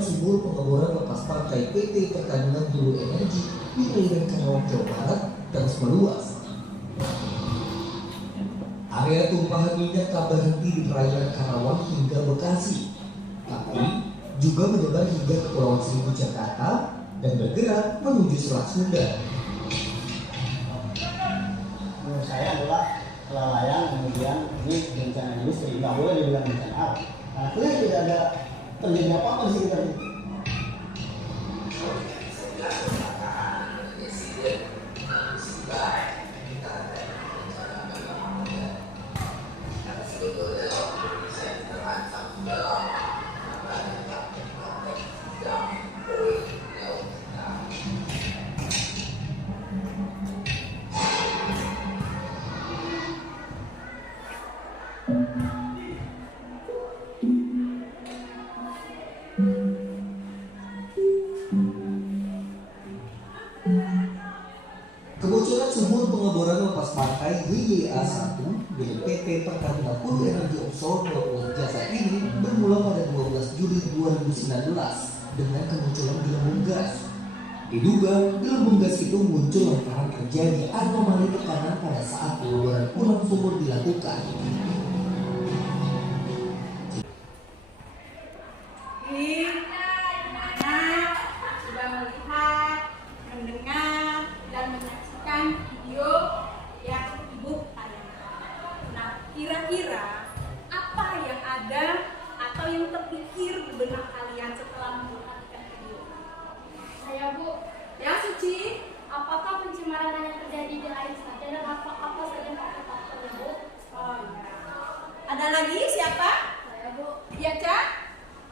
Kebocoran sumur pengeboran lepas pantai PT Pertamina Hulu Energi di perairan Karawang, Jawa Barat terus meluas. Area tumpahan minyak tak berhenti di perairan Karawang hingga Bekasi, tapi juga menyebar hingga Kepulauan Seribu Jakarta dan bergerak menuju Selat Sunda. Menurut saya adalah kelalaian, kemudian ini bencana industri, nggak boleh dibilang bencana alam. Karena sebenarnya tidak ada terjadi apa-apa di sekitar itu. Kebocoran sumur pengeboran lepas pantai YYA-1 milik PT Pertamina Hulu Energi Offshore Pelabuhan Jasa ini bermula pada 12 Juli 2019 dengan kemunculan gelembung gas. Diduga gelembung gas itu muncul lantaran terjadi anomali tekanan pada saat pengeboran ulang sumur dilakukan. Kira-kira apa yang ada atau yang terpikir di benak kalian setelah memperhatikan video? Saya Bu, Ya Suci, apakah pencemaran yang terjadi di air saja dan apa saja faktor-faktornya Bu? oh ya. Ada lagi siapa? Saya Bu, Ya Cak?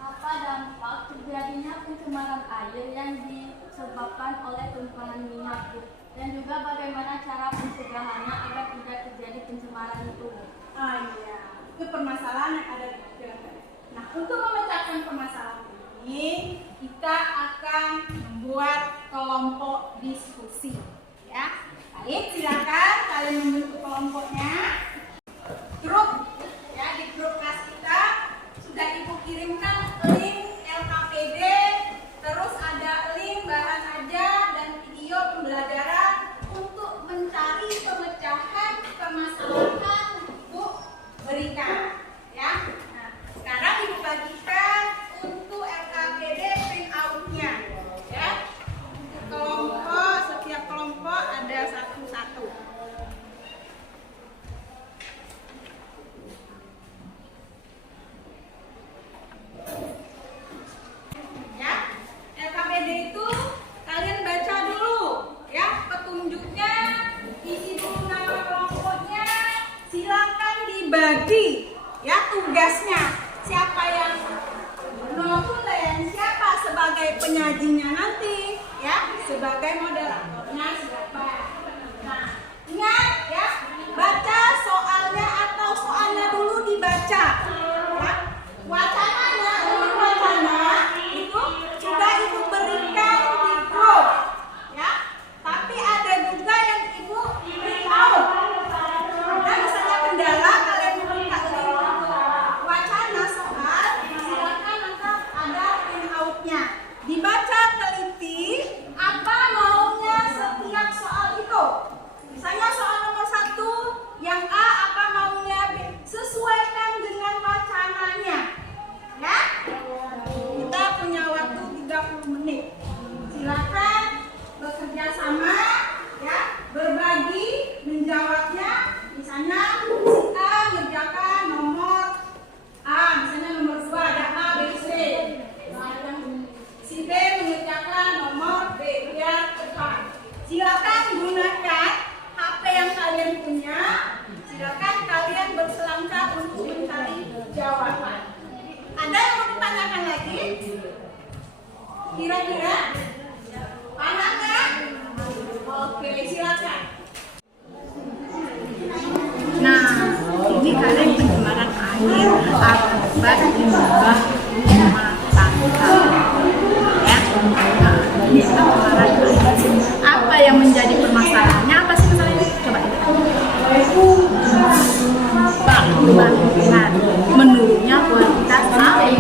apa dampak terjadinya pencemaran air yang disebabkan oleh tumpahan minyak Bu? Dan juga bagaimana cara pencegahannya agar tidak terjadi pencemaran itu Bu? Ah iya, itu permasalahan yang ada di pikiran. Nah, untuk memecahkan permasalahan ini, kita akan membuat kelompok diskusi. Ya, baik, silakan kalian membentuk kelompoknya. Grup, ya di grup kelas kita sudah Ibu kirimkan link LKPD, terus ada link bahan ajar dan video pembelajaran untuk mencari pemecahan permasalahan berikan ya. Nah, sekarang Ibu bagikan untuk LKPD print out-nya ya. Untuk kelompok, setiap kelompok ada satu-satu. Ya, LKPD itu kalian baca dulu ya petunjuknya, isi dulu nama kelompoknya, silakan dibagi ya tugasnya, siapa yang dan siapa sebagai penyajinya nanti ya, sebagai moderatornya siapa. Nah, ingat ya, baca soalnya atau soalnya dulu dibaca ya. Wacananya itu sudah Ibu berikan di grup ya, tapi ada juga yang Ibu print out. Nah, misalnya kendala kalian membuka link wacana soal, silakan nanti ada print out-nya. Dibaca teliti apa maunya setiap soal itu. Misalnya soal nomor 1 yang A apa maunya B, sesuaikan dengan wacananya. Ya. Kita punya waktu 30 menit. Silakan bekerja sama ya, berbagi menjawabnya. Misalnya si A mengerjakan nomor A, misalnya nomor 2 ada A, B, C. Si B mengerjakan nomor B, biar cepat. Silakan gunakan HP yang kalian punya. Silakan kalian berselancar untuk mencari jawaban. Ada yang mau ditanyakan lagi? Kira-kira? Panas nggak? Oke, silakan. Nah, ini kalian pencemaran air akibat limbah rumah tangga. Ya, nah, ini pencemaran air. Apa yang menjadi permasalahannya? Apa sih masalahnya? Coba kita. Pak, perubahan lingkungan, menurunnya kualitas air.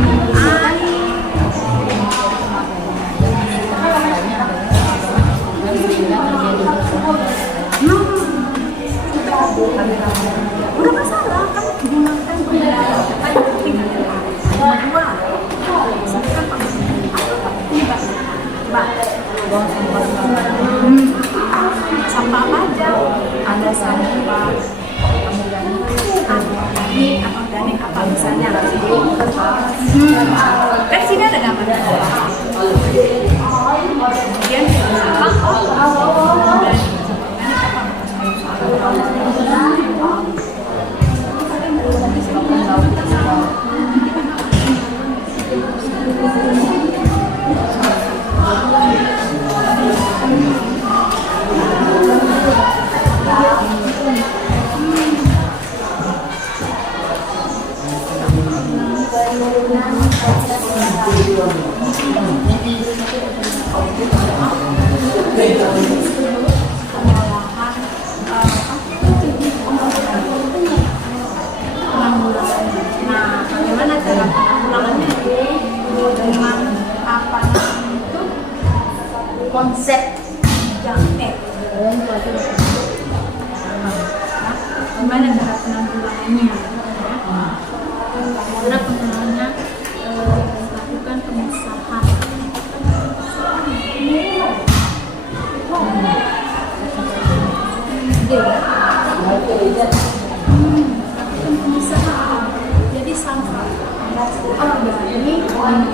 ada sampah kemudian organik apa misalnya kan sini ada gambar kemudian nah bagaimana cara penanggulangannya dengan apa itu konsep yang gimana cara penanggulangannya cara penanggulangannya lakukan pemisahan pemisahan jadi sampah organik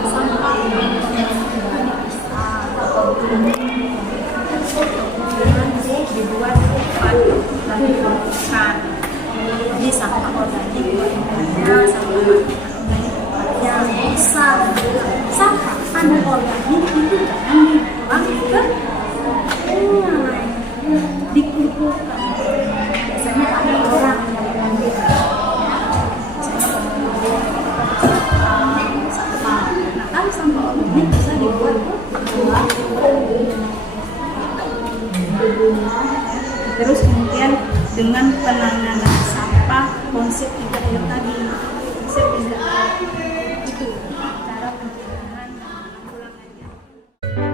sampah dibuat dan dikelompokkan jadi sampah organik buat sampah organik yang bisa sampah anorganik itu jangan dibuang ke sungai dikumpulkan biasanya ada orang yang mengambil sampah nah kan sampah organik bisa dibuat terus kemudian dengan penanganan sampah konsep juga yang tadi konsep juga itu cara pencegahan penanggulangannya.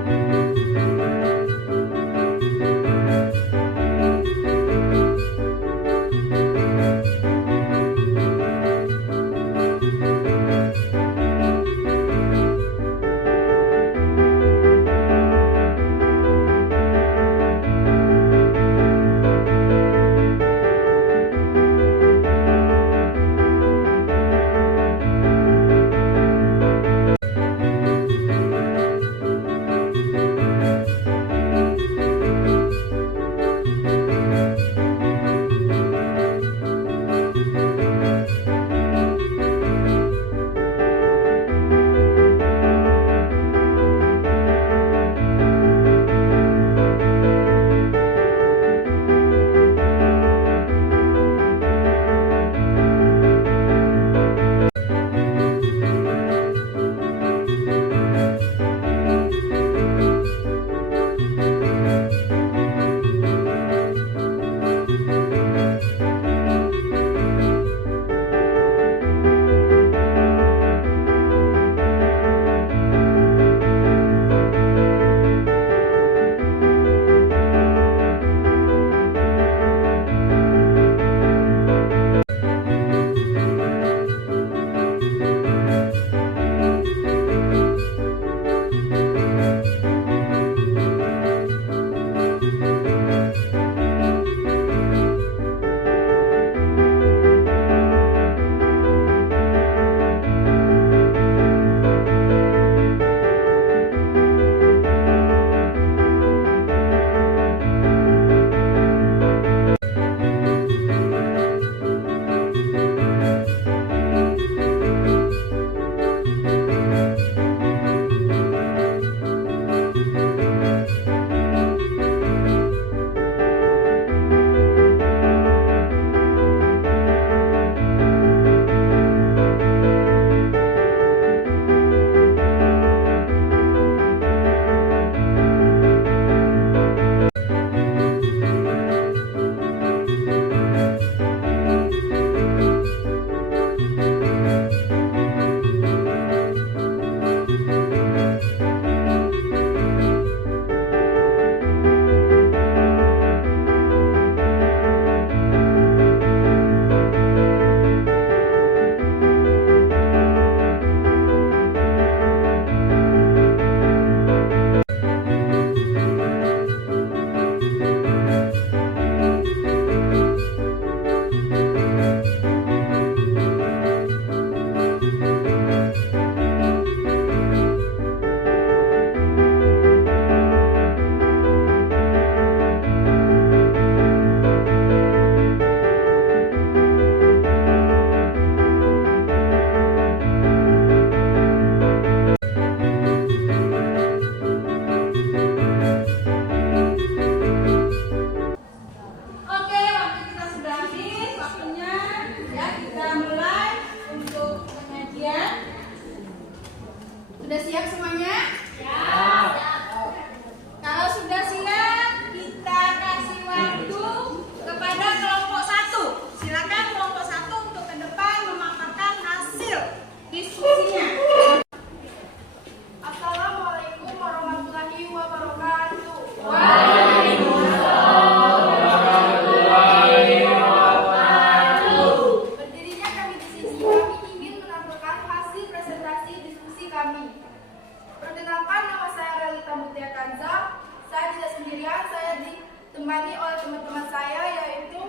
ditemani oleh teman-teman saya yaitu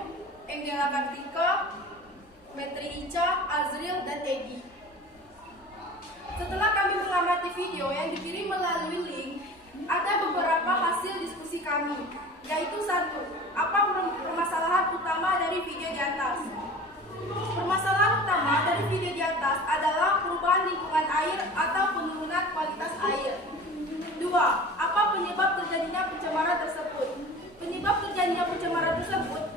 Angela Kartika, Metri Ica, Azril, dan Egi. Setelah kami mengamati video yang dikirim melalui link, ada beberapa hasil diskusi kami, yaitu 1. Apa permasalahan utama dari video di atas? Permasalahan utama dari video di atas adalah perubahan lingkungan air atau penurunan kualitas air. 2. Apa penyebab terjadinya pencemaran tersebut? Penyebab terjadinya pencemaran tersebut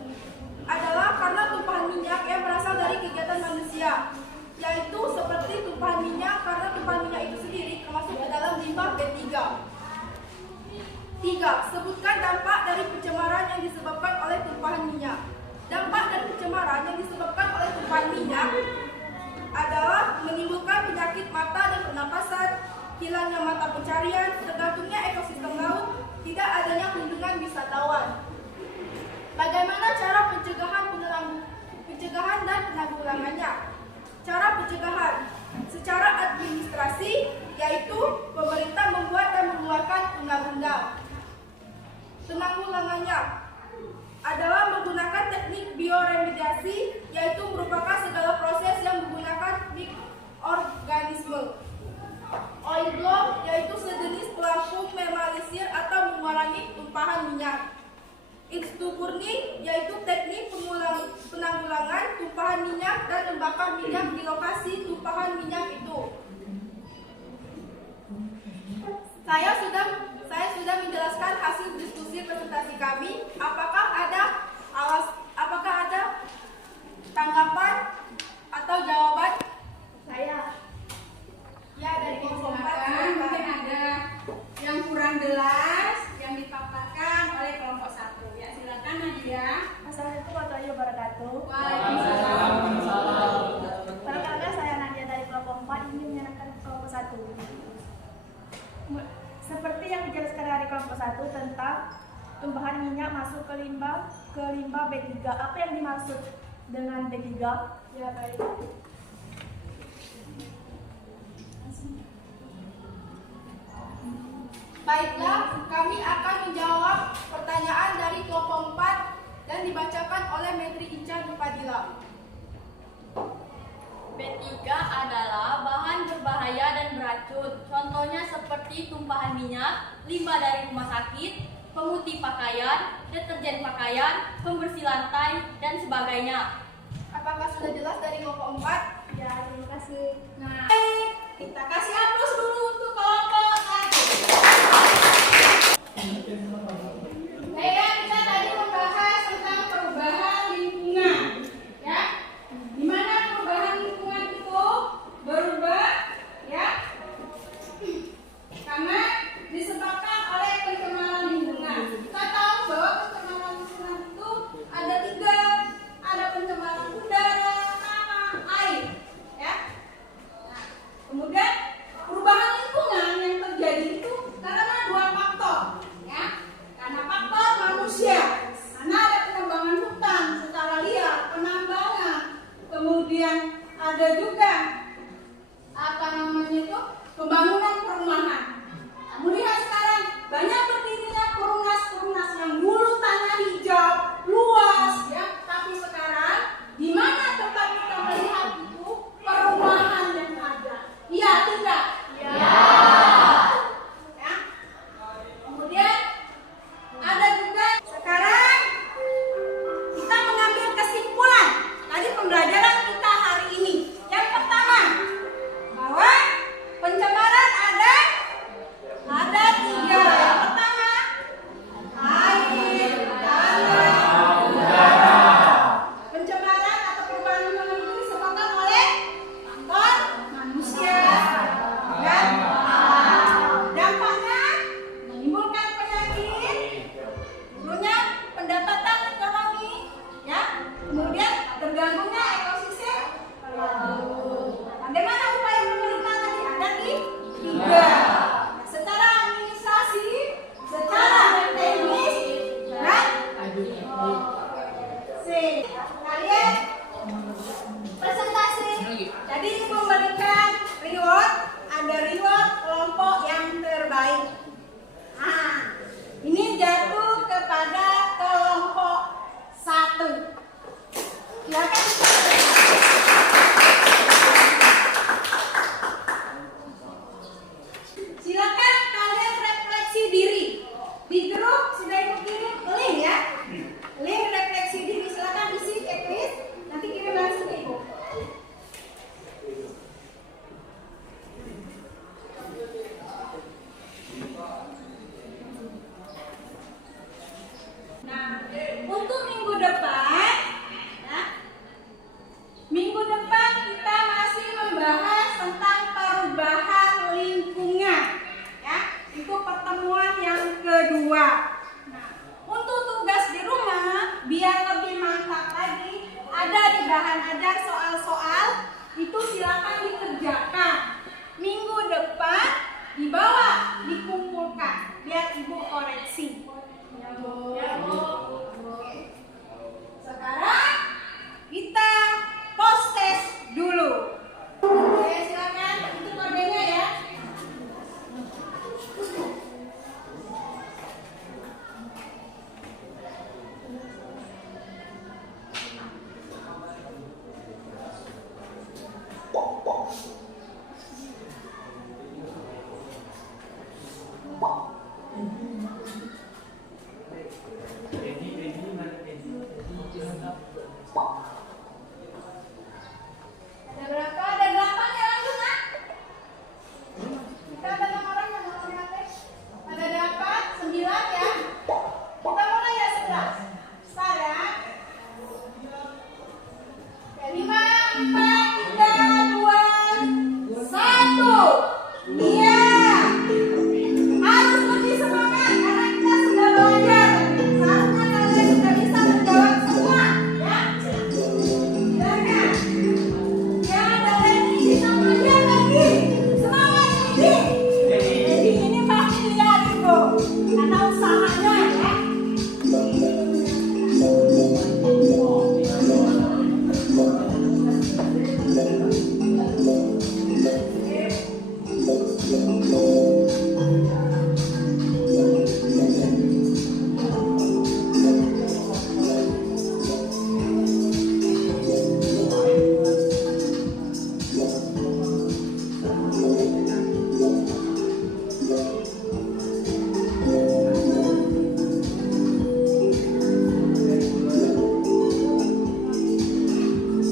adalah karena tumpahan minyak yang berasal dari kegiatan manusia, yaitu seperti tumpahan minyak karena tumpahan minyak itu sendiri termasuk ke dalam limbah B3. 3. Sebutkan dampak dari pencemaran yang disebabkan oleh tumpahan minyak. Dampak dari pencemaran yang disebabkan oleh tumpahan minyak adalah menimbulkan penyakit mata dan pernapasan, hilangnya mata pencarian, tergantungnya ekosistem laut, tidak adanya kunjungan wisatawan. Bagaimana cara pencegahan dan penanggulangannya? Cara pencegahan secara administrasi, yaitu pemerintah membuat dan mengeluarkan undang-undang. Penanggulangannya adalah menggunakan teknik bioremediasi, yaitu merupakan segala proses yang menggunakan mikroorganisme. Oil block, yaitu sejenis pelampung meminimalisir atau mengurangi tumpahan minyak. Instu burning, yaitu teknik penanggulangan tumpahan minyak dan membakar minyak di lokasi tumpahan minyak itu. Saya sudah menjelaskan hasil diskusi presentasi kami. Apakah ada tanggapan atau jawaban? Saya. Ya, dari kelompok 4. Mungkin ada yang kurang jelas yang dipaparkan oleh kelompok 1. Ya, silakan Nadia. Assalamualaikum warahmatullahi wabarakatuh. Waalaikumsalam. Perkenalkan, saya Nadia dari kelompok 4 ingin menyerahkan kelompok 1. Seperti yang dijelaskan dari kelompok 1 tentang tumpahan minyak masuk ke limbah B3. Apa yang dimaksud dengan B3? Ya, baik. Baiklah, kami akan menjawab pertanyaan dari kelompok 4 dan dibacakan oleh Metri Ica Nupadila. B3 adalah bahan berbahaya dan beracun. Contohnya seperti tumpahan minyak, limbah dari rumah sakit, pemutih pakaian, deterjen pakaian, pembersih lantai, dan sebagainya. Apakah sudah jelas dari kelompok 4? Ya, terima kasih. Nah, kita kasih aplaus dulu untuk kelompok 1. Baiklah, kita tadi membahas tentang perubahan lingkungan, ya. Di mana perubahan lingkungan itu berubah, ya, karena disebabkan oleh pencemaran lingkungan. Kita tahu bahwa pencemaran lingkungan itu ada 3, ada pencemaran udara, tanah, air, ya. Nah, kemudian perubahan jawab. Nah, untuk tugas di rumah biar lebih mantap lagi, ada di bahan ajar soal-soal itu silakan dikerjakan. Minggu depan dibawa, dikumpulkan biar ibu koreksi. Ya Bu. Ya Bu. Sekarang kita post test dulu. Oke, silakan itu kodenya ya. Ada berapa? Ada 8 ya, langsung ah. Kita ada 6 orang yang mau tes. Ada 8, 9 ya. Kita mulai ya 11. Start ya. Oke, 5, 4, 3, 2, 1. Iya. Harus lebih semangat karena kita sudah belajar. Seharusnya kalian sudah bisa menjawab semua ya. Silakan. Jangan ada lagi sama dia lagi. Semangat ini. Jadi ini pasti lihat ibu. Karena usahanya ya.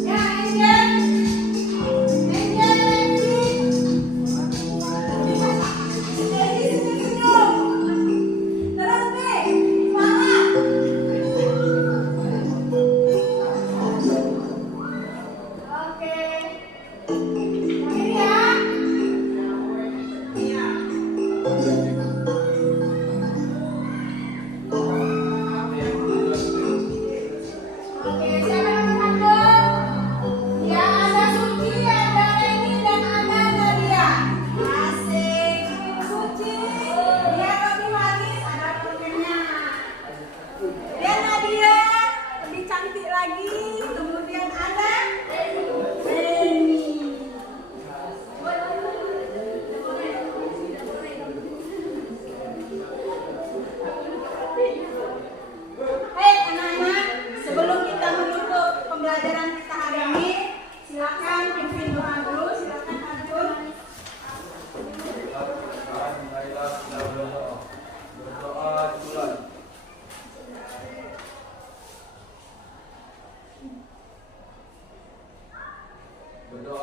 Ya, Angel. Oke, siapa yang satu? Ya, ada Suci, ada Reni, dan ada Nadia. Asik, Suci. Dia lebih manis, ada permennya. Dan Nadia, lebih cantik lagi. Kemudian ada Reni. Hei anak-anak, sebelum kita menutup pembelajaran kita hari ini, silakan pimpin doa dulu, silakan Abdul. Berdoa